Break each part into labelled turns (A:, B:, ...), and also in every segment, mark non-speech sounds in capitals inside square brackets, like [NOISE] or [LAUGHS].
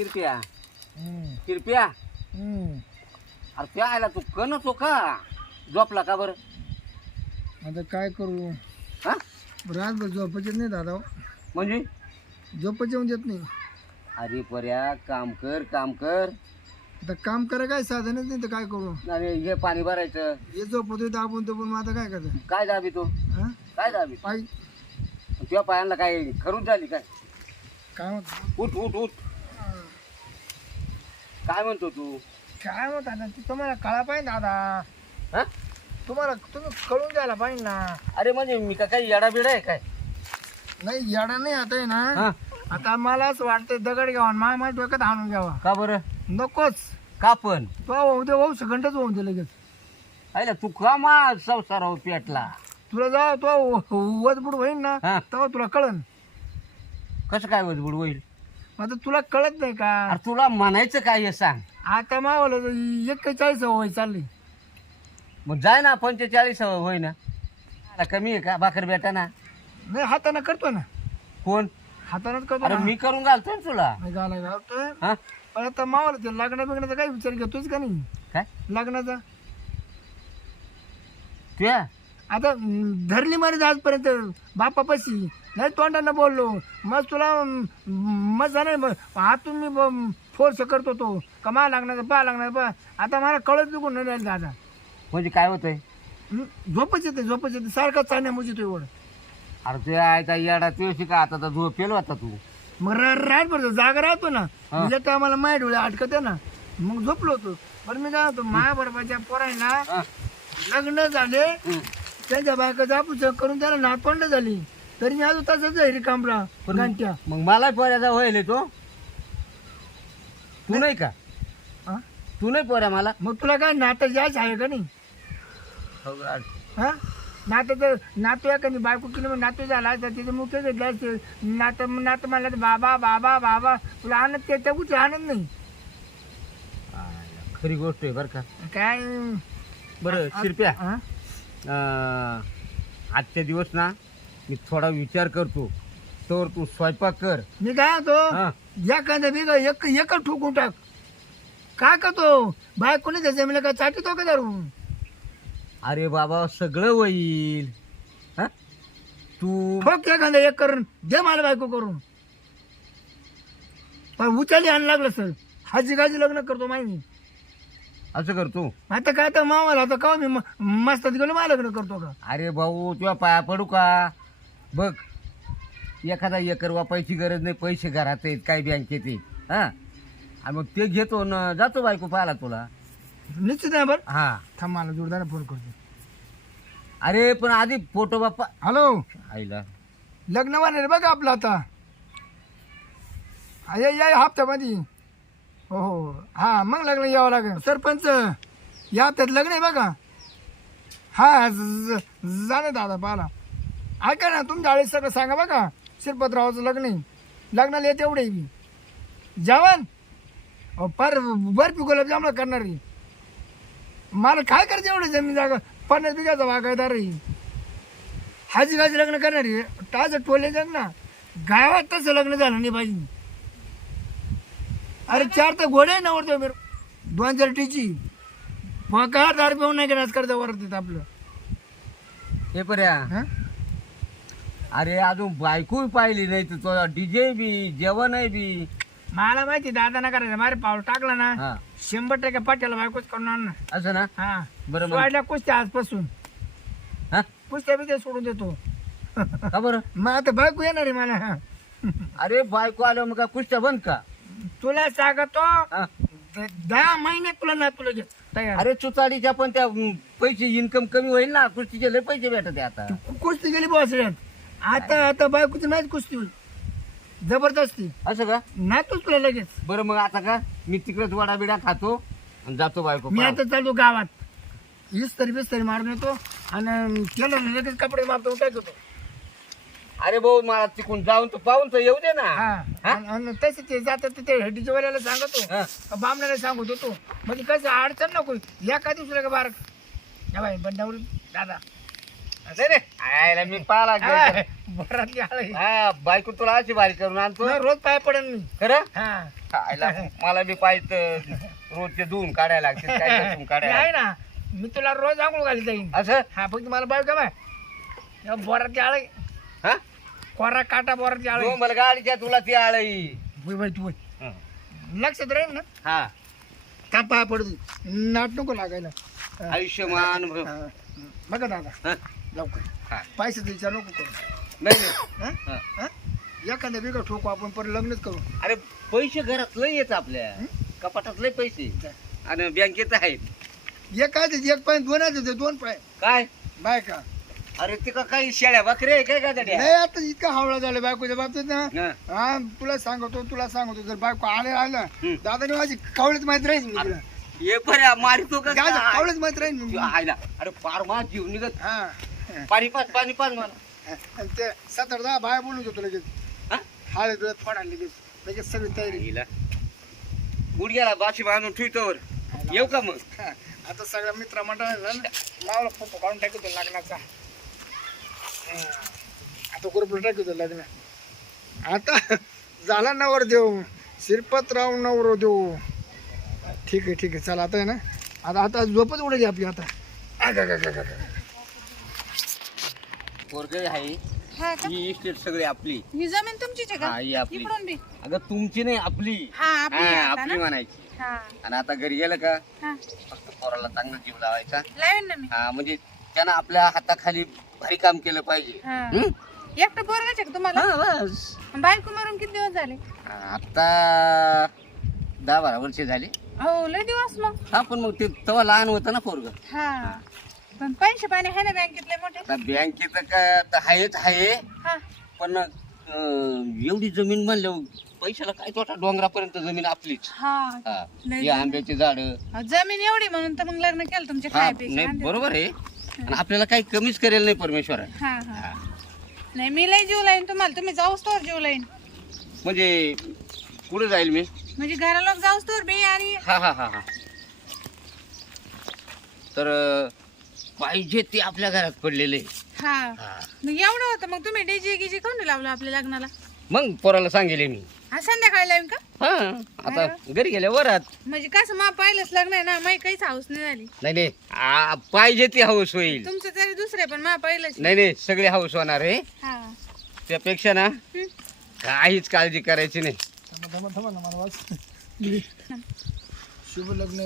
A: शिरप्या
B: हम्म.
A: अरे त्या आयला तू कणच का? झोपला का बरं?
B: आता काय करू?
A: हा?
B: रातभर झोपच येत नाही दादा हो.
A: म्हणजे?
B: झोपच येऊन देत नाही.
A: अरे पर्या काम कर काम कर.
B: आता काम करा काय? साधनच नाही तर काय करू?
A: अरे हे पाणी भरायचं.
B: हे झोपतोय दाबून पण मग आता काय करतं?
A: काय दाबी तू?
B: हा?
A: काय दाबी
B: पाय.
A: तुझ्या पायांना काय खरून झाली काय?
B: काय म्हणतो?
A: उठ उठ उठ. काय म्हणतो तू?
B: काय म्हणता ना ते तुम्हाला कळा पाहिजे दादा.
A: हा?
B: तुम्हाला तुम्ही कळून द्यायला पाहिजे ना.
A: अरे म्हणजे मी का काही येडा बिडा आहे काय?
B: नाही येडा नाही आता आहे ना.
A: हा?
B: आता मला असं वाटतं दगड घ्यावा मा माझ्या डोक्यात आणून घ्यावा.
A: का बरं?
B: नकोच.
A: का पण?
B: तो होऊ दे होऊ घंटाच होऊन दे लगेच.
A: आयला तू का मा संसारावर पेटला?
B: तुला जा तो वजबुड होईल ना
A: हा?
B: तेव्हा तुला कळन.
A: कसं काय वजबुड होईल?
B: आता तुला कळत नाही का?
A: अरे तुला म्हणायचं काय हे सांग.
B: आता मावलं एक्केचाळीस वय चालली
A: मग जाय ना पंचेचाळीस होय ना. आता कमी आहे का? भाकर बेटा ना
B: नाही हाताने करतो ना.
A: कोण?
B: हातानेच करतो
A: अरे
B: ना.
A: मी करून घालतोय ना तुला.
B: नाही घालतोय.
A: हा?
B: पण आता मावलं ते लग्न बिग्नाचा काही विचार घेतोच का नाही?
A: काय?
B: लग्नाचा.
A: तुया?
B: आता धरली मारी आजपर्यंत बापापाशी. नाही तोंडानं बोललो. मग तुला मग झालं आतून मी फोर्स करतो तो कमा लागणार पा लागणार पा आता मला कळत निघून नाही राहिलं दादा.
A: म्हणजे काय होतंय?
B: झोपच येते झोपच येते. सारखा चालण्या मुजी तो एवढं.
A: अरे तुया आयता येडा तू शिका आता तर झोपेल होता तू.
B: मग राहत पडतो जागा राहतो ना.
A: हा.
B: येत मला माय डोळे अटकते ना. मग झोपलो होतो. पण मी काय होतो माया बरोबरच्या पोरांना
A: हा.
B: लग्न झाले. त्यांच्या बायकाचा आपण करून त्याला नातवंड झाली. तरी मी अजून तसंच आहे रिकामरा घंट्या
A: मग मला पोऱ्याचा होईल तो. तू नाही का?
B: हा?
A: तू नाही पोऱ्या मला?
B: मग तुला काय नातं जायच आहे का नाही? हा नातं तर नातू आहे का नाही बायको केली मग नातू झाला तर तिथे मुख्य घेतलं असते नातं नातं म्हणलं तर बाबा बाबा बाबा. तुला आनंद त्याच्या कुठे आनंद नाही.
A: खरी गोष्ट आहे बरं का.
B: काय?
A: बरं शिरप्या.
B: हा?
A: आजच्या दिवस ना मी थोडा विचार करतो. तर तू स्वयंपाक कर.
B: मी काय होतो
A: हा.
B: या कांदा बिगा एक एक ठोकून टाक. काय करतो? बाय कोणी त्याच्या मला काय चाटितो का
A: अरे बाबा सगळं होईल. हा? तू
B: ठोक या कांदा एक करून दे मला बायको करून. पण उचाली आण लागलं सर हाजी गाजी लग्न करतो माहिती.
A: असं करतो
B: आता काय तर मामाला आता का मी म- मस्तात गेलो लग्न करतो का?
A: अरे भाऊ तुझ्या पाया पडू का? बघ एखादा एकर वापायची गरज नाही पैसे घरात आहेत काही बँकेत आहेत हा? आणि मग ते घेतो न जातो बायको पाहायला तुला.
B: निश्चित आहे बरं.
A: हा.
B: थांब मला जोरदार फोन करतो.
A: अरे पण आधी फोटो बाप्पा
B: हॅलो?
A: आईला.
B: लग्न होणार बघा आपलं आता. हा, या या हप्त्यामध्ये. हो हो. हा मग लग्न यावं लागेल. सरपंच या हप्त्यात लग्न आहे बघा. हा ज- जा ना दादा पाला ऐका ना तुमच्या आळीत सगळं सांगा बघा. शिरपतरावाचं लग्न आहे. लग्नाला येते एवढे मी जेवण? अहो, फार बर्फी गुलाबजामला करणार आहे. मला काय करायचं एवढं जमीन जागा? पन्नास बिघाचा बागायदार आहे. हाजी गाजी लग्न करणार आहे. ताजं टोले जात ना. गावात तसं लग्न झालं नाही पाहिजे. अरे चार तर घोडे नवरतो मी दोन चार टीची. काय दारू पिऊन नाही करायचं करता वरत आपलं.
A: हे पर्या
B: हा?
A: अरे अजून बायको पाहिली नाही तर तो डीजे बी जेवण आहे बी.
B: मला माहिती दादा ना करायचं. मारे पाऊल टाकला ना
A: हा.
B: शंभर टक्के पाट्याला बायकोच करणार ना.
A: असं ना?
B: हा.
A: बरं मग.
B: कुस्त्या आजपासून.
A: हा?
B: कुस्त्या बिस्त्या सोडून देतो.
A: का बरं?
B: मग आता बायको येणार आहे मला. हा.
A: अरे बायको आलं मग का कुस्त्या बंद का?
B: तुला सांगतो
A: हा?
B: द- दहा महिन्यात तुला ना तुला घे तयार.
A: अरे चुचाडीच्या पण त्या पैसे इन्कम कमी होईल ना कुस्तीचे लय पैसे भेटत आहे आता
B: कु- कुस्ती गेली बॉसड्यात आता आता बायकोची नाहीच कुस्ती होईल. जबरदस्ती.
A: असं का?
B: नाही तूच तुला लगेच.
A: बरं मग आता का? मी तिकडेच वडा बिडा खातो आणि जातो बायको
B: मी. आता चालतो गावात. इस्तरी बिस्तरी मारून येतो आणि केलं लगेच कपडे मारतो उठायच होतो.
A: अरे भाऊ मला तिकून जाऊन तू पाहून तर येऊ दे ना.
B: हा. तसे ते जातात ते हड्डीच्या वाल्याला सांगतो.
A: हा.
B: बामणाला सांगत होतो म्हणजे कसं अडचण नको. या का दिवसाला का बारक? या बाई बंडावर दादा.
A: नाही रे आयला मी पाहिला
B: हा, बरातली आळ.
A: हा बायको तुला अशी बारी करून आणतो.
B: रोज पाय पडेल मी.
A: खरं?
B: हा.
A: मला बी पाहिजे रोजचे धुवून काढायला लागते काय धुवून
B: मी [LAUGHS]
A: काढायला
B: आहे ना. मी तुला रोज आंघोळ घाली जाईन.
A: असं?
B: हा फक्त मला बाय का बाय? बोराची आळे
A: हा?
B: कोरा काटा बोराची आळे
A: तू मला गाडीच्या तुला ती आळई
B: वय बाई तू वय.
A: हं.
B: लक्षात राहील ना
A: हा
B: का पाय पडतो नाट नको लागायला
A: आयुष्यमान भव.
B: हा. बघा दादा
A: हा?
B: लवकर
A: हा.
B: पैशाचा विचार नको करू
A: नाही नाही.
B: हा?
A: हा.
B: हा? एखाद्या बिघा ठोकू आपण परत लग्नच करू
A: अरे पैसे घरात लय येत आपल्या कपाटात लय पैसे आणि बँकेत आहेत
B: एक काय एक पाय दोन आहे दोन पाय
A: काय
B: बाय का
A: अरे ते का काही शेळ्या बकरे आहे काय का
B: नाही आता इतका हावळा झाला बायकोच्या बाबतीत ना
A: हा.
B: हा तुला सांगतो तुला सांगतो जर बायको आले आलं
A: हं.
B: दादाने माझी कावळीच माहीत राहील तुला
A: ये पर्या मारितो का
B: गाय
A: काय?
B: कावळीच माहीत राहील
A: आयला अरे पार मा जीव निघत
B: हा
A: पाणी पाच पाणी पाच मला
B: आणि ते सतर दहा बाया बोलून होतो लगेच
A: हा?
B: हाळे डोळ्यात पडायला लगेच लगेच सगळी तयारी
A: हिला. गुडघ्याला बाशी बांधून ठेवतोवर येऊ का मग
B: हा. आता सगळ्या मित्र मंडळाला ना मावला फोटो काढून टाकतो लग्नाचा हा. आता ग्रुपला टाकतो लग्न. आता झाला नवर देऊ शिरपतराव नवर देऊ ठीक आहे ठीक आहे. चला आता आहे ना? आता आता झोपच उडायची आपली आता.
A: पोरग आहे
C: हा का?
A: ही इस्टेट सगळी आपली.
C: ही जमीन तुमचीच आहे
A: हा
C: का
A: ही आपली.
C: इकडून बी.
A: अगं तुमची नाही आपली.
C: हा आपली
A: हा,
C: आता
A: आपली
C: ना?
A: म्हणायची.
C: हा.
A: आणि आता घरी गेलं का?
C: हा.
A: फक्त पोराला चांगला जीव लावायचा.
C: लावेन ना मी.
A: हा म्हणजे त्यानं आपल्या हाताखाली भारी काम केलं पाहिजे.
C: हा.
A: हं?
C: एकटं पोरगाच का तुम्हाला?
A: हा, बस.
C: बायको मारून किती दिवस झाले?
A: आता दहा बारा वर्ष झाली.
C: हो लय दिवस मग.
A: हा पण मग ते तेव्हा लहान होतं ना पोरग.
C: हा. पण पैसे पाणी आहे ना बँकेतले मोठे?
A: आता बँकेत तर आहेच आहे
C: हा.
A: पण अं, एवढी जमीन म्हणलं पैशाला काय तोटा? डोंगरापर्यंत जमीन आपलीच.
C: हा.
A: हा.
C: लय
A: ही आंब्याची झाड.
C: जमीन एवढी म्हणून तर मग लग्न केलं तुमच्या
A: हा नाही. बरोबर आहे. आणि आपल्याला काही कमीच करेल नाही परमेश्वर.
C: हा हा. नाही मी लय जीव लाईन तुम्हाला. तुम्ही जाऊस तर जीव लाईन.
A: म्हणजे कुठे जाईल मी?
C: म्हणजे घराला जाऊस तर बी आणि
A: हा हा हा हा. तर अं, पाहिजे ते आपल्या घरात पडलेले.
C: हा.
A: हा.
C: मग एवढं होतं. मग तुम्ही डीजे गिजे कोण लावलं आपल्या लग्नाला?
A: मग पोराला सांगेल मी.
C: हा संध्याकाळी लाईन का?
A: हा आता घरी गेल्या वरात.
C: म्हणजे कसं मा पाहिलंच लग्न आहे ना माही काहीच हाऊस नाही झाली.
A: नाही नाही आ, पाहिजे ती हाऊस होईल.
C: तुमचं तरी दुसरे पण मा पहिलंच
A: नाही. नाही सगळे हाऊस होणार आहे.
C: हा.
A: त्यापेक्षा ना
C: हं.
A: काहीच काळजी करायची नाही.
B: थांबा थांबा थांबा ना मला वाच शुभ लग्न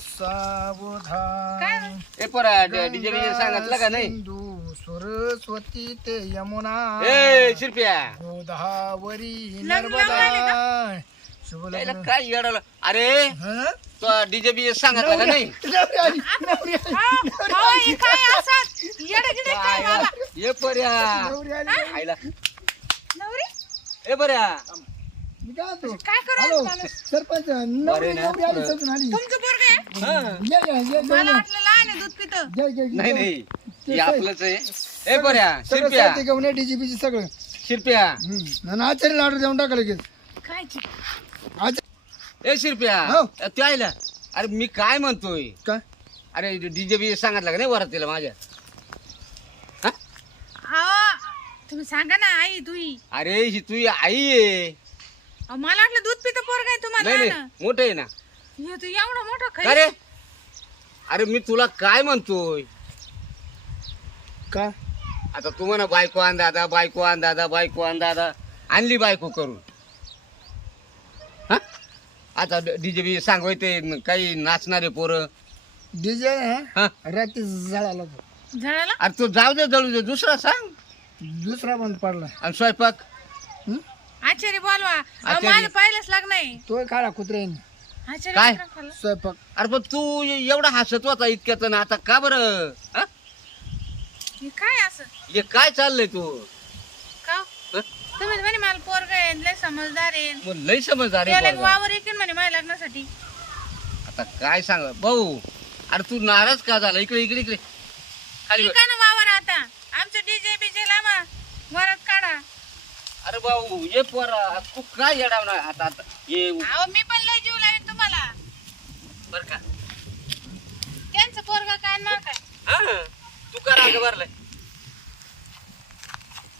B: सावधान.
C: काय
A: ए पोरा डीजे बीजे सांगितलं का नाही?
B: सिंधू सरस्वती ते यमुना.
A: ए शिरप्या.
B: गोदावरी नर्मदा. शुभ
A: याला
B: लग्न
A: काय येडाला? अरे
B: हं?
A: तो डीजे बीजे सांगितलं का नाही?
B: नवरी आली, नवरी आली,
C: अहो, हे काय असं? येडं-गिडं काय बाबा?
A: ये पर्या
B: नवरी आली.
A: आईला.
C: नवरी?
A: ए पर्या
B: मी काय म्हणतो?
C: काय करू
B: हॅलो
C: राहिला माणूस?
B: सरपंच नवरी
A: ना,
B: नवरी आली
A: पुढं.
B: सजून आली
C: तुमचं पोरग आहे
A: हा.
B: ये, ये, ये, ये,
C: मला
B: ये.
C: वाटलं लहान आहे दूध पितं
B: ये, ये, ये.
A: नाही नाही
B: ते
A: हे
B: काय?
A: आपलंच आहे ए पर्या
B: सगळं
A: शिरप्या
B: साहित्य घेऊन ये डीजीपीची सगळं
A: शिरप्या
B: हम्म. आणि आचार्य लाडू देऊन टाका लगेच
C: काय
B: आज
A: ए शिरप्या
B: हो.
A: तू आईला अरे मी काय म्हणतोय
B: काय
A: अरे डीजे बीजे सांगितलं का नाही वरात तिला माझ्या हा?
C: अहो, तुम्ही सांगा ना आई तुही
A: अरे ही तुझी आई आहे
C: अहो, मला वाटलं दूध पितं पोरग आहे तुम्हाला
A: नाही
C: लहान.
A: नाही मोठं आहे ना.
C: हे तू एवढं मोठं
A: का
C: खाई
A: रे अरे मी तुला काय म्हणतोय?
B: काय
A: आता तू म्हणा बायको आण दादा बायको आण दादा बायको आण दादा आणली बायको करून. हा? आता डीजे बी सांगोय ते न- काही नाचणारे पोरं.
B: डीजे
A: हा?
B: रात्री जळाला तो.
C: झाडाला
A: अरे तू जाऊ दे जळू दे दुसरा सांग.
B: दुसरा बंद पडला.
A: आणि स्वयंपाक?
C: आचार्य बोलवा. अहो,
A: आचार्य.
C: माझं पाहिलंच लग्न आहे.
B: तो काळा
C: आचार्य
A: काय?
C: खाल्लं?
B: स्वयंपाक.
A: अरे पण तू एवढा हसत होता इतक्यात ना आता का बरं? हा?
C: हे काय असं?
A: हे काय चाललंय तू?
C: का?
A: हं?
C: तुम्ही म्हणे मला पोरग आहे लय समजदार आहे.
A: मग लय समजदार आहे
C: त्याला एक
A: पोरगा.
C: वावर येतील म्हणे माझ्या लग्नासाठी.
A: आता काय सांग भाऊ? अरे तू नाराज का झाला? इकडे इकडे इकडे. खाली.
C: का ना वावर आता. आमचं डीजे बीजे लावा. वरात काढा.
A: अरे भाऊ ये पोरा तू काय येडावणार आता आता ये
C: अहो मी पण लय जीव लावेन तुम्हाला.
A: बर का.
C: त्यांचं पोरग काय ना काय?
A: हा तू का राग भरलाय?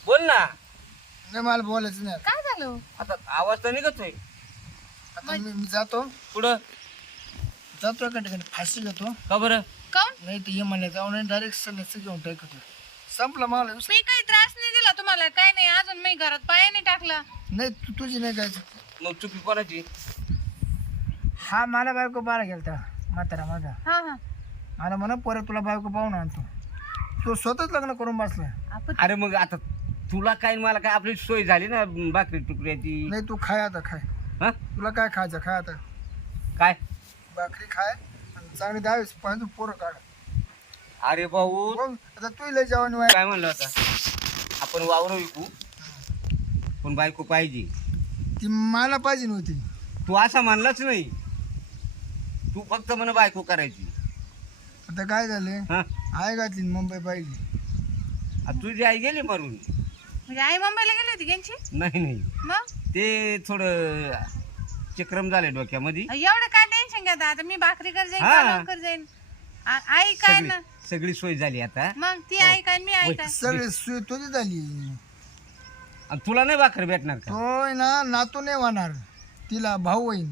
A: बोल ना.
B: नाही मला बोलायचं नाही
C: काय झालं?
A: आता आवाज तर निघतोय.
B: आता मी मी जातो.
A: पुढं
B: जातो एका ठिकाणी फाशी घेतो.
A: का बरं?
C: काऊन?
B: नाही तर ये म्हणले जाऊन डायरेक्ट सन्यास घेऊन टाकतो. संपला मला विषय.
C: मी काही त्रास नाही तुम्हाला काय नाही अजून मी घरात पाय नाही टाकला.
B: नाही तू तुझी नाही काय.
A: मग चुकी कोणाची?
B: हा मला बायको पाहायला गेलता म्हातारा माझा
C: हा हा.
B: मला म्हणा परत तुला बायको पाहून आणतो तो. स्वतःच लग्न करून बसला.
C: आपण
A: अरे मग आता तुला काय मला काय आपली सोय झाली ना भाकरी तुकड्याची?
B: नाही तू खाय आता खाय.
A: हा?
B: तुला काय खायचं खाय आता.
A: काय?
B: भाकरी खाय आणि चांगली दहावीस पाहिजे पोरं काढ.
A: अरे भाऊ.
B: आता तू लय जेवण वाय
A: काय म्हणलं होता आपण वावर विकू. पण बायको पाहिजे.
B: ती मला पाहिजे नव्हती.
A: तू असं म्हणलाच नाही. तू फक्त म्हण बायको करायची.
B: आता काय झाले
A: हा?
B: आहे घातली मुंबई पाहिजे
A: आ, तुझी आई गेली मरून?
C: म्हणजे आई मुंबईला गेली होती त्यांची
A: नाही नाही.
C: मग?
A: ते थोडं चक्रम झाले डोक्यामध्ये.
C: एवढं काय टेन्शन घेता? आता मी भाकरीकर जाईन
A: हा.
C: का लवकर जाईन. आ- आई काय
A: सगळी.
C: ना?
A: सगळी सोय झाली आता.
C: मग ती आई काय मी काय
B: सगळे सुई तुझी झाली.
A: आणि तुला नाही भाकर भेटणार का?
B: तो आहे ना नातू नाही होणार. तिला भाऊ होईन.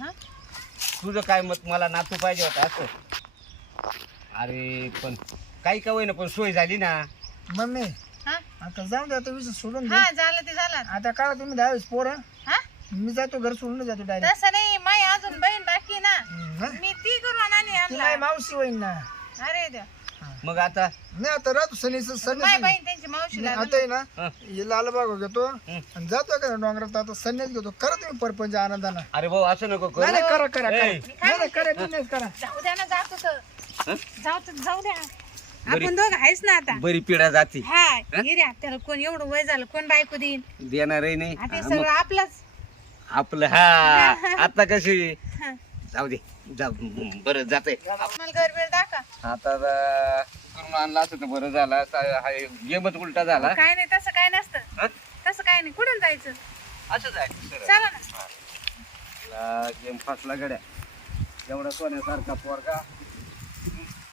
C: हा?
A: तुझं काय मत? मला नातू पाहिजे होता असं. अरे पण काही का होईना पण सोय झाली ना.
B: मम्मी
C: हा?
B: आता जाऊन दे आता विषय सोडून दे
C: हा झालं ते झालं.
B: आता काय तुम्ही दहावीस पोरं.
C: हा?
B: मी जातो घर सोडून जातो डायरेक्ट
C: तसं नाही माई अजून बहीण बाकी ना. मी ती करून
B: ती
C: आणला
B: माझी मावशी होईन ना.
C: अरे देवा.
A: मग आता?
B: नाही आता राहतो सनीच
C: बहीण त्यांची मावशीला
B: आता आहे ना
A: हं.
B: हे लालबाग घेतो
A: हं.
B: आणि जातो का डोंगरात आता संन्यास घेतो. करा तुम्ही परपंच आनंदानं.
A: अरे भाऊ असं नको
B: नाही नाही,
A: करू
B: करा करा. करा
A: ए.
B: नाही नाही, करा तुम्हीच करा.
C: जाऊ द्या ना जातो तर
A: हं?
C: जाऊ तर जाऊ द्या.
A: बरी.
C: आपण दोघं आहेच ना आता.
A: बरी पिढा जाती.
C: हा? त्याला कोण एवढं वय झालं कोण बायको देईन?
A: देणारही नाही.
C: आता हे
A: हा,
C: सगळं आपलंच.
A: मग आपलं हा. [LAUGHS] आता कशी?
C: हा.
A: जाऊ. दे जाऊ बरं जाते
C: मला घर बिर
A: आता करून आणला असं तर बरं झाला. गेमच उलटा झाला.
C: काय नाही तसं काय नसतं? तसं काय नाही. कुठून जायचं?
A: असंच आहे सरळ.
C: चला ना.
A: ला गेम फसला गड्या. एवढा सोन्यासारखा पोरगा.